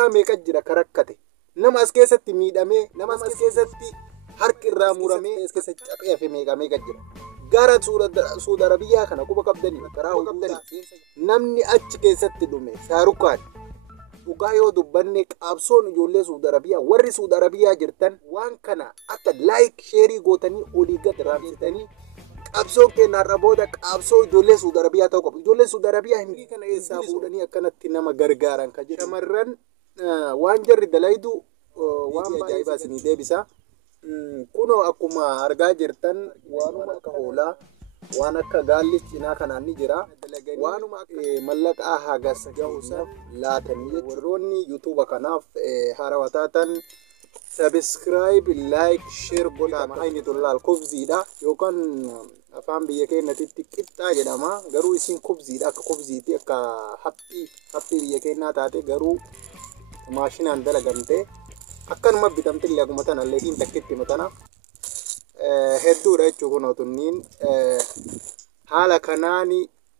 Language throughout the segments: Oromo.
baqataa meeqa jira karakkate nama as keessatti miidhamee nama as keessatti harki irraa muramee as keessatti caphee hafe meeqa jira. Gara Suudi Arabiyaa kana quba qabdanii karaa qabdanii namni achi keessatti dhume Shaarukaan dhugaa yoo dubbanne qabsoon ijoollee Suudi Arabiyaa warri Suudi Arabiyaa jirtan waan kana akka laayik sheerii gootanii olii gad raamsitanii qabsoon keenyarra booda qabsoo ijoollee Suudi Arabiyaa ta'uu qabu. Ijoollee Suudi Arabiyaa hindi kana eessaa fuudhanii akkanatti nama gargaaran ka jedhu shamarran waan jarri dalaydu waan ajaa'ibaa isinii deebisa. Kunoo akkuma argaa jirtan waanuma akka hoolaa waan akka gaallis cinaa kanaan ni jira. Waanuma mallaqaa hagas gahuusaaf laatanii warroonni yuutuuba kanaaf haarawaa taatan subscribe like share godhaa inni tolaal kubziidha yookaan afaan biyya keenyatti qixxaa jedhama. Garuu isin kubziidha akka kubziiti akka haphii biyya keenyaa taate garuu maashinaan dalagamte akkanuma bitamte illee akkuma tanallee siin takkitti matana hedduudha jechuun kunoo tunniin haala kanaan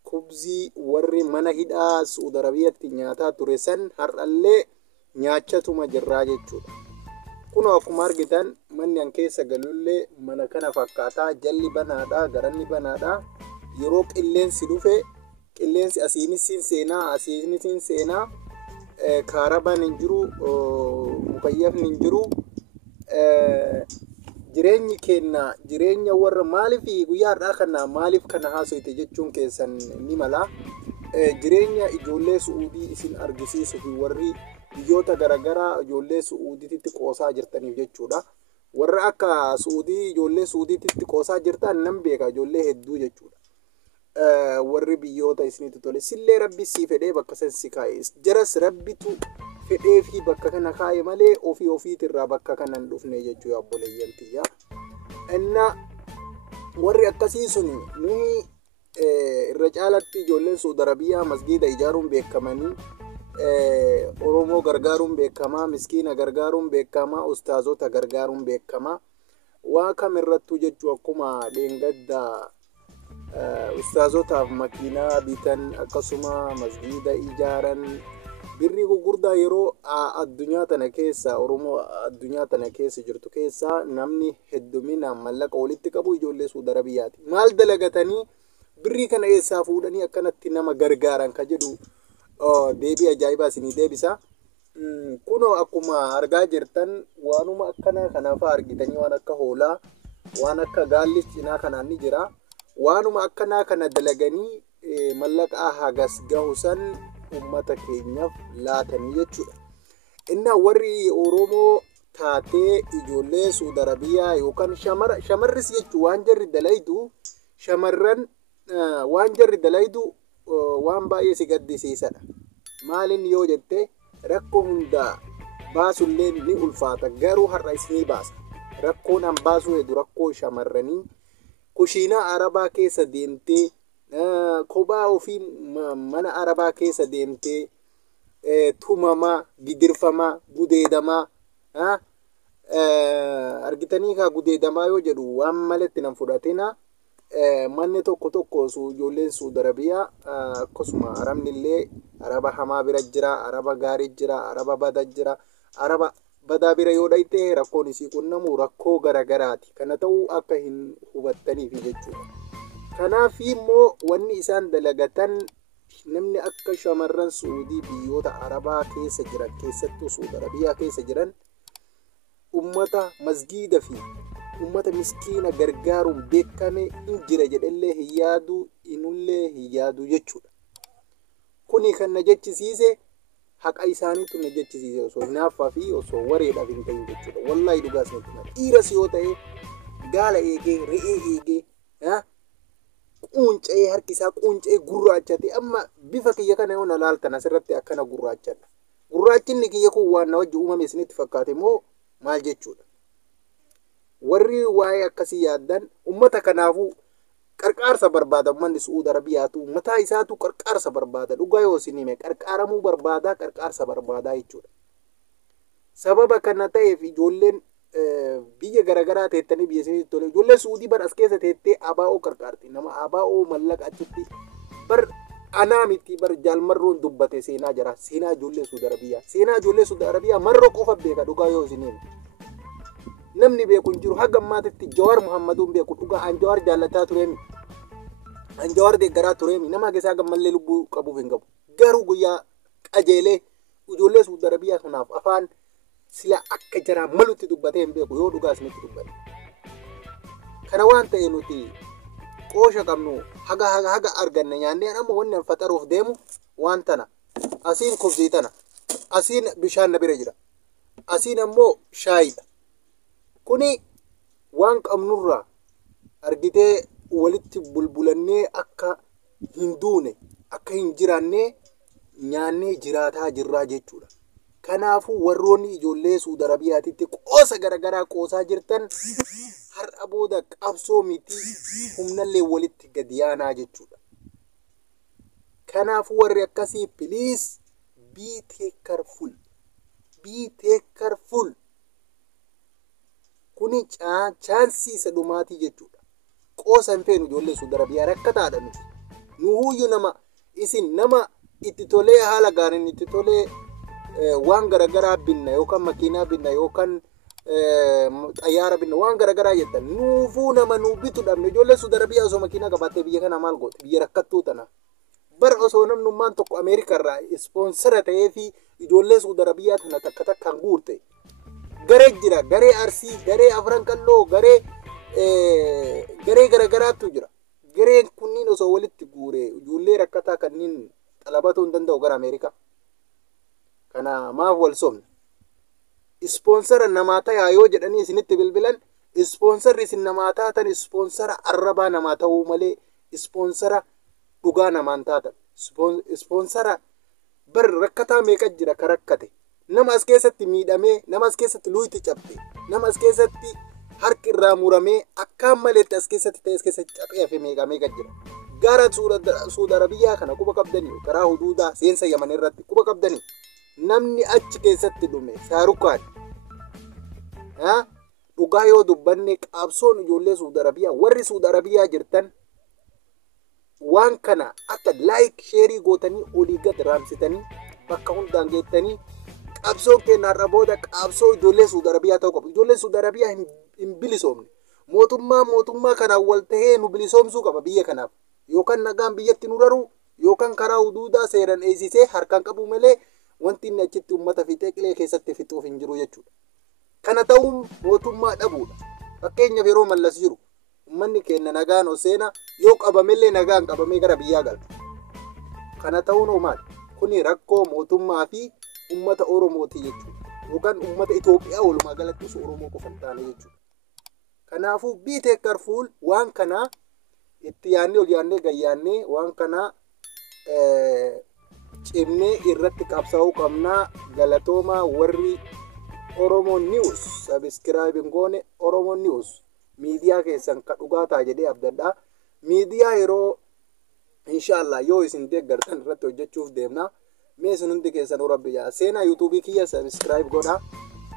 kubzii warri mana hidhaa Suudi Arabiyaatti nyaataa ture san har'allee nyaachatuma jirraa jechuudha. Kunoo akkuma argitan manni an keessa galullee mana kana fakkaataa jalli banaadha garanni banaadha. Yeroo qilleensi dhufe qilleensi asiinis seenaa asiinis seenaa kaarabaan hin jiru mukayyafni hin jiru. Jireenyi keenya jireenya warra maaliif guyyaa har'aa kana maaliif kana haasoite jechuun keessan ni mala. Jireenya ijoollee Suudii isin argisiisu fi warri biyyoota garaagaraa ijoollee Suudiitti qoosaa jirtaniif jechuudha. Warra akka Suudii ijoollee Suudiitti qoosaa jirtan nan beeka ijoollee hedduu jechuudha. Warri biyyoota isinitti tole sillee rabbi sii fedhee bakka san si kaa'e jaras rabbitu fedhee fi bakka kana kaa'e malee ofiitirraa bakka kana hin dhufne jechuudha obboleeyyan tiyya. Inna warri akkasii sun nuyi irra caalatti ijoolleen Suudi Arabiyaa masgiida ijaaruun beekamanii Oromoo gargaaruun beekamaa, miskiina gargaaruun beekamaa, ustaazota gargaaruun beekamaa. Waa kamirrattuu jechuu akkuma dheengadda ustaazotaaf makiinaa bitan akkasuma masgiida ijaaran birrii gurguddaa yeroo addunyaa tana keessa Oromoo addunyaa tana keessa jirtu keessa namni hedduminaan mallaqa walitti qabu ijoollee Suudi Arabiyaati. Maal dalagatanii birrii kana eessaa fuudhanii akkanatti nama gargaaran ka jedhu deebii ajaa'ibaa isinii deebisa. Kunoo akkuma argaa jirtan waanuma akkana kanaaf argitanii waan akka hoolaa waan akka gaallis cinaa kanaan ni jira. Waanuma akkanaa kana dalaganii mallaqaa hagas gahusan ummata keenyaaf laatanii jechuudha. Inna warri Oromoo taatee ijoollee Suudi Arabiyaa yookaan shamarris jechuun waan jarri dalaydu shamarran waan jarri dalaydu waan baay'ee si gaddisiisadha. Maalin yoo jette rakkoo hundaa baasullee ni ulfaata garuu har'a isinii baasa. Rakkoon an baasuu hedduu rakkoo shamarranii kushiinaa Arabaa keessa deemtee kophaa ofii mana Arabaa keessa deemtee tumamaa gidirfamaa gudeedamaa argitanii kaa gudeedamaa yoo jedhu waan maletti nan fudhatina. Manni tokko ijoolleen Suudi Arabiyaa akkasuma arabnillee araba hamaa bira jira, araba gaarii jira, araba badaa jira. Araba badaa bira yoo dhayte rakkoon isii qunnamu rakkoo garagaraati. Kana ta'uu akka hin hubattaniif jechuudha. Kanaaf immoo wanni isaan dalagatan namni akka shamarran Suudii biyyoota Arabaa keessa jiran keessattuu Suudi Arabiyaa keessa jiran ummata masgiida fi ummata miskiina gargaaruun beekame hin jira jedhallee hin yaadu inullee hin yaadu jechuudha. Kuni kan na jechisiise haqa isaaniitu na jechisiise osoo hinaaffaa fi osoo wareedhaaf hin ta'in jechuudha. Wallaahi dhugaa isinitti hima. Dhiiras yoo ta'e gaala eegee re'ee eegee quunca'ee harki isaa quunca'ee gurraachate amma bifa kiyya kana yoo na laaltan asirratti akkana gurraachadha. Gurraachinni kiyya kun waan na wajji uumame isinitti fakkaate moo maal jechuudha? Warri waa'ee akkasii yaaddan ummata kanaafuu qarqaarsa barbaada. Manni Suudi Arabiyaatu mataa isaatu qarqaarsa barbaada. Dhugaa yoo isin hime qarqaaramuu barbaada, qarqaarsa barbaada jechuudha. Sababa kana ta'eef ijoolleen biyya garaagaraa teettanii biyya isinitti tole ijoollee Suudii bar as keessa teettee abaa'oo qarqaarti. Nama abaa'oo mallaqa achitti bar Anaa miti bar jaalmarroon dubbate seenaa jira. Seenaa ijoollee Suudi Arabiyaa. Seenaa ijoollee Suudi Arabiyaa marroo qofa beeka dhugaa yoo isiniin. Namni beeku hin jiru haga ammaatitti Jawaar Muhammaduun beeku dhugaa an Jawaar jaallataa tureemi. An Jawaar deeggaraa tureemi. Nama keessaa gammallee lubbuu qabuuf hin qabu. Garuu guyyaa qajeelee ijoollee Suudi Arabiyaa kanaaf afaan sila akka jaraa malutti dubbatee hin beeku yoo dhugaa isinitti dubbate. Kana waan ta'e nuti qoosha qabnu haga arganne nyaannee amma wanni faxaruuf deemu waan tana. Asiin kufsii tana. Asiin bishaan na bira jira. Asiin ammoo shaayidha. Kuni waan qabnurraa argitee walitti bulbulannee akka hin duune akka hin jiraannee nyaannee jiraataa jirraa jechuudha. Kanaafuu warroonni ijoollee Suudi Arabiyaatitti qoosa garagaraa qoosaa jirtan har'a booda qabsoo miti humnallee walitti gadi yaanaa jechuudha. Kanaafuu warri akkasii please be careful. Be careful. Kuni chaansii isa dhumaatii jechuudha. Qoosa hin feenu ijoollee Suudi Arabiyaa rakkataadha nuti. Nuhuyyuu nama isin nama itti tolee haala gaariin itti tolee waan garagaraa binna yookaan makiinaa binna yookaan xayyaara binna waan garagaraa jettan nuufuu nama nuu bitu dhabne ijoollee Suudi Arabiyaa osoo makiinaa qabaattee biyya kana maal goote biyya rakkattuu tana. Bar osoo namnummaan tokko Ameerikarraa ispoonsara ta'ee fi ijoollee Suudi Arabiyaa tana takka takkaan guurte. Garee jira, garee Arsii, garee Afran Qalloo, garee garagaraatu jira. Gareen kunniin osoo walitti guure ijoollee rakkataa kanniin xalabatuu hin danda'u gara Ameerikaa. Kana maaf wal somne? Ispoonsara namaa ta'a yoo jedhanii isinitti bilbilan, ispoonsarri isin namaa taatan ispoonsara arrabaa namaa ta'uu malee ispoonsara dhugaa namaan taatan. Ispoonsara bar rakkataa meeqa jira ka rakkate. Nama as keessatti miidhamee, nama as keessatti luuyti cabte, nama as keessatti harki irraa muramee akkaan maleetti as keessatti ta'e as keessatti caphee hafe meeqa jira. Gara Suudi Arabiyaa kana quba qabdanii karaa huduudaa seensa Yaman irratti quba qabdanii namni achi keessatti dhume Shaarukaan. Dhugaa yoo dubbanne qabsoon ijoollee Suudi Arabiyaa warri Suudi Arabiyaa jirtan waan kana akka like sheerii gootanii olii gad raamsitanii bakka hundaan geettanii qabsoon keenyarra booda qabsoo ijoollee Suudi Arabiyaa ta'uu qabu. Ijoollee Suudi Arabiyaa hin bilisoomne. Mootummaa kanaan wal ta'ee nu bilisoomsuu qaba biyya kanaaf. Yookaan nagaan biyyatti nu raru yookaan karaa huduudaa seeran eegsisee harkaan qabu malee wanti inni achitti uummata fixee qilee keessatti fixuuf hin jiru jechuudha. Kana ta'uun mootummaa dhabuudha. Fakkeenyaaf yeroo mallas jiru uummanni keenya nagaan oseena yoo qabamellee nagaan qabamee gara biyyaa galta. Kana ta'uun maali? Kuni rakkoo mootummaa fi ummata Oromooti jechuudha. Yookaan ummata Itoophiyaa walumaa galatti Oromoo qofa hin taane jechuudha. Kanaafuu be careful waan kana itti yaannee ol yaannee gayyaannee waan kana cimnee irratti qabsaa'uu qabnaa. Galatoomaa warri Oromoo News subscribe goone Oromoo News miidiyaa keessan ka dhugaa ta'a jedhee abdadhaa. Miidiyaa yeroo inshallah yoo isin deeggartan irratti hojjechuuf deemna. Mee sun hundi keessan rabbi jaa seenaa YouTube kiyya subscribe godhaa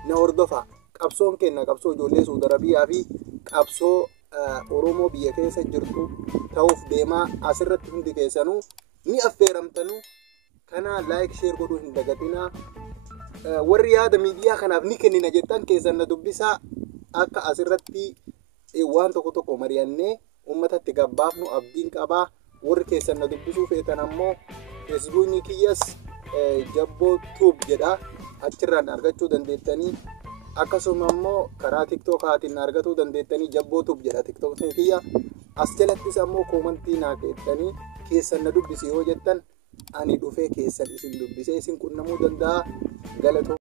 na hordofaa. Qabsoon keenya qabsoo ijoollee Suudi Arabiyaa fi qabsoo Oromoo biyya keessa jirtu ta'uuf deemaa. Asirratti hundi keessanuu ni affeeramtanuu. Kana like share godhuu hin dagatinaa. Warri yaada miidiyaa kanaaf ni kennina jettan keessan na dubbisaa akka asirratti waan tokko mari'annee uummatatti gabbaafnu abdiin qabaa. Warri keessan na dubbisuu feetan ammoo Facebookni kiyyas Jabboo Tube jedha achirraan argachuu dandeettanii. Akkasuma ammoo karaa TikTokaatiin argachuu dandeettanii Jabboo Tube jedha TikTokni kiyya. As jalattis ammoo koomantii naa keessanii keessan na dubbisi yoo jettan ani dhufee keessan isin dubbisee isin qunnamuu danda'a. Galatoo